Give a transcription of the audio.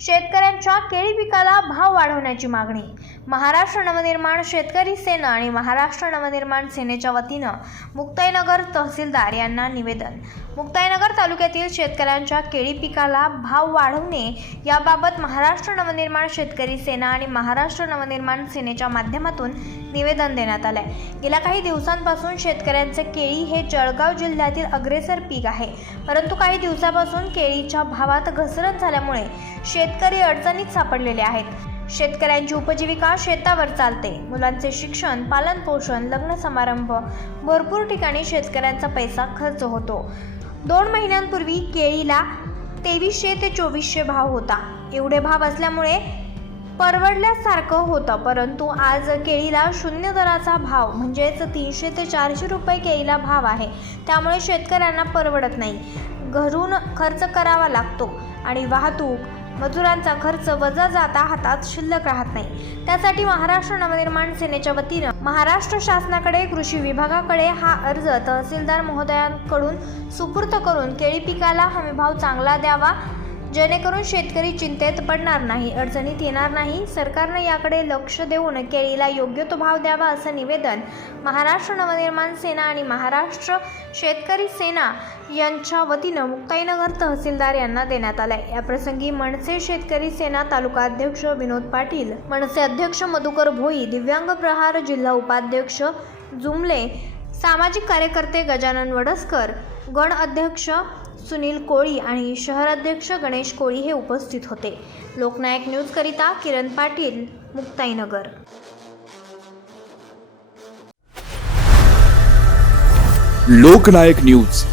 शेतकऱ्यांच्या केळी पिकाला भाव वाढवण्याची मागणी. महाराष्ट्र नवनिर्माण शेतकरी सेना आणि महाराष्ट्र नवनिर्माण सेनेच्या वतीनं मुक्ताईनगर तहसीलदार यांना निवेदन. मुक्ताईनगर तालुक्यातील शेतकऱ्यांच्या केळी पिकाला भाव वाढवणे याबाबत महाराष्ट्र नवनिर्माण शेतकरी सेना आणि महाराष्ट्र नवनिर्माण सेनेच्या माध्यमातून निवेदन देण्यात आलं आहे गेल्या काही दिवसांपासून शेतकऱ्यांचे केळी हे जळगाव जिल्ह्यातील अग्रेसर पीक आहे. परंतु काही दिवसापासून केळीच्या भावात घसरण झाल्यामुळे शेत शेतकरी अडचणीत सापडलेले आहेत. शेतकऱ्यांची उपजीविका शेतावर चालते. मुलांचे शिक्षण पालनपोषण लग्न समारंभ भरपूर ठिकाणी शेतकऱ्यांचा पैसा खर्च होतो. दोन महिन्यांपूर्वी केळीला तेवीसशे ते चोवीसशे भाव होता. एवढे भाव असल्यामुळे परवडल्यासारखं होतं परंतु आज केळीला शून्य दराचा भाव म्हणजेच तीनशे ते चारशे रुपये केळीला भाव आहे. त्यामुळे शेतकऱ्यांना परवडत नाही. घरून खर्च करावा लागतो आणि वाहतूक मजुरांचा खर्च वजा जाता हातात शिल्लक राहत नाही. त्यासाठी महाराष्ट्र नवनिर्माण सेनेच्या वतीनं महाराष्ट्र शासनाकडे कृषी विभागाकडे हा अर्ज तहसीलदार महोदयांकडून सुपूर्त करून केळी पिकाला हमीभाव चांगला द्यावा जेणेकरून शेतकरी चिंतेत पडणार नाही अडचणीत येणार नाही. सरकारनं याकडे लक्ष देऊन केळीला योग्य तो भाव द्यावा असं निवेदन महाराष्ट्र नवनिर्माण सेना आणि महाराष्ट्र शेतकरी सेना यांच्या वतीनं मुक्ताईनगर तहसीलदार यांना देण्यात आलंय. याप्रसंगी मनसे शेतकरी सेना तालुका अध्यक्ष विनोद पाटील मनसे अध्यक्ष मधुकर भोई दिव्यांग प्रहार जिल्हा उपाध्यक्ष जुमले सामाजिक कार्यकर्ते गजानन वडसकर गण अध्यक्ष सुनील कोळी आणि शहराध्यक्ष गणेश कोळी हे उपस्थित होते. लोकनायक न्यूजकरिता किरण पाटील मुक्ताईनगर. लोकनायक न्यूज.